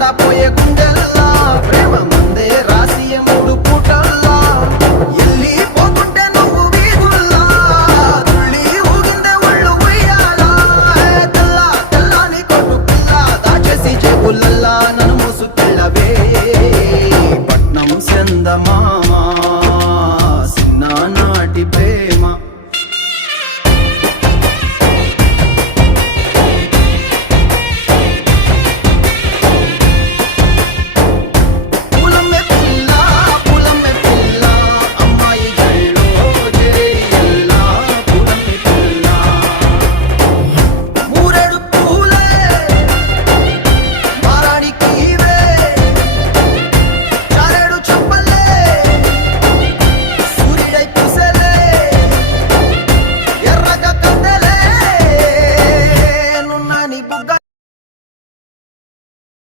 లేకుండా పోయే గుండెల్లా ప్రేమ మందే రాసి మూడు పూటల్లా ఎల్లి పోతుంటే నువ్వు వీధుల్లా తుళ్ళి ఊగిందే ఒళ్ళు ఉయ్యాలా తెల్ల తెల్లని కొట్టు పిల్ల దాచేసి జేబులల్లా నన్ను మోసుకెళ్ళవే పట్నం చందమామ